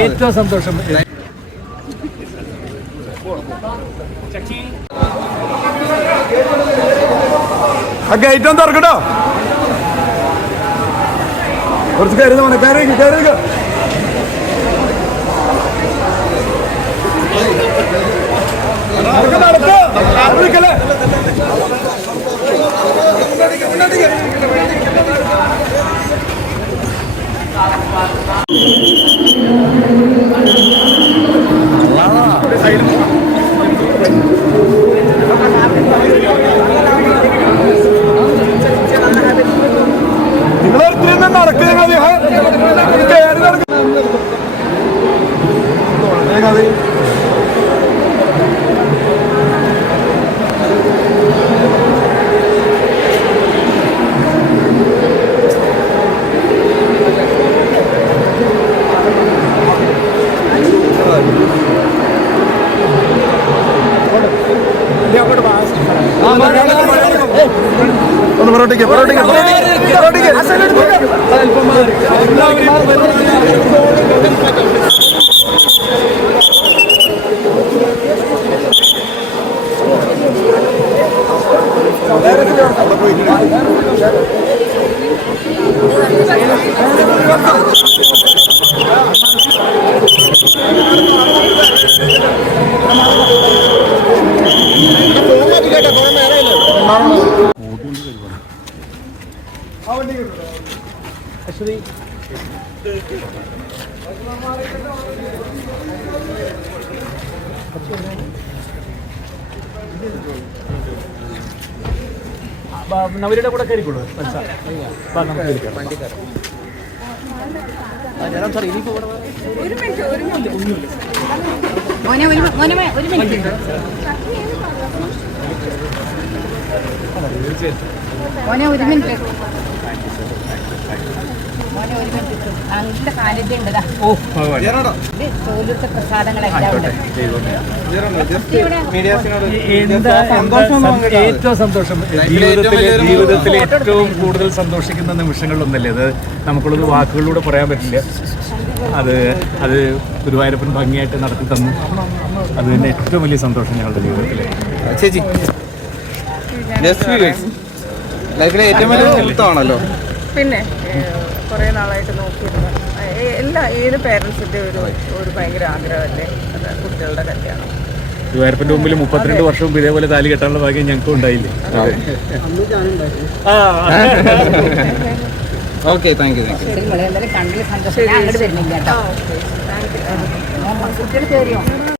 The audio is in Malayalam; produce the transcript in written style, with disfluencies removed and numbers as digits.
ഏറ്റവും സന്തോഷം ഗേറ്റ് ഒന്ന് തുറക്കട്ടോ. കുറച്ച് കയറുന്ന മതി. കയറിയിരിക്കുക. നടക്കല്ലേ. നിങ്ങളൊരുത്തിരി നടക്കുന്നത് കയറി നടക്കുന്നത് ഒന്ന് പൊറോട്ടിക്ക് നവരുടെ കൂടെ കയറിക്കോളൂ. ഏറ്റവും സന്തോഷം ജീവിതത്തിൽ ഏറ്റവും കൂടുതൽ സന്തോഷിക്കുന്ന നിമിഷങ്ങളിലൊന്നല്ലേ അത്. നമുക്കുള്ളത് വാക്കുകളിലൂടെ പറയാൻ പറ്റില്ല. അത് ഗുരുവായൂരപ്പൻ ഭംഗിയായിട്ട് നടത്തി തന്നു. അത് തന്നെ ഏറ്റവും വലിയ സന്തോഷം ഞങ്ങളുടെ ജീവിതത്തിൽ. ചേച്ചി ലൈഫിലെ ഏറ്റവും വലിയ മുഹൂർത്തമാണല്ലോ. പിന്നെ കുറേ നാളായിട്ട് നോക്കിയിരുന്നു. ഏത് പേരൻസിൻ്റെ ഒരു ഭയങ്കര ആഗ്രഹമല്ലേ കുട്ടികളുടെ കല്യാണം. ഗുരുവായൂരപ്പൻ്റെ മുമ്പിൽ 32 വർഷം മുമ്പ് ഇതേപോലെ താലി കെട്ടാനുള്ള ഭാഗ്യം ഞങ്ങൾക്ക് ഉണ്ടായില്ലേ. Okay, thank you. കണ്ടിൽ സന്തോഷം.